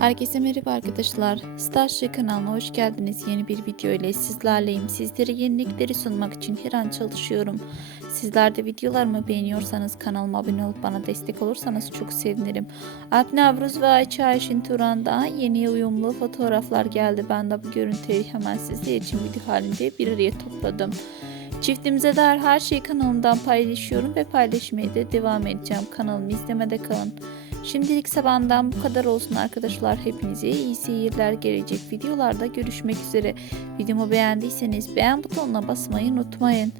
Herkese merhaba arkadaşlar. Starship kanalına hoş geldiniz. Yeni bir video ile sizlerleyim. Sizlere yenilikleri sunmak için her an çalışıyorum. Sizler de videolarımı beğeniyorsanız kanalıma abone olup bana destek olursanız çok sevinirim. Alp Navruz ve Ayça Ayşin Turan'da yeni uyumlu fotoğraflar geldi. Ben de bu görüntüyü hemen sizler için video halinde bir araya topladım. Çiftimize dair her şeyi kanalımdan paylaşıyorum ve paylaşmaya da devam edeceğim. Kanalımı izlemede kalın. Şimdilik ise benden bu kadar olsun arkadaşlar. Hepinize iyi seyirler gelecek videolarda görüşmek üzere. Videomu beğendiyseniz beğen butonuna basmayı unutmayın.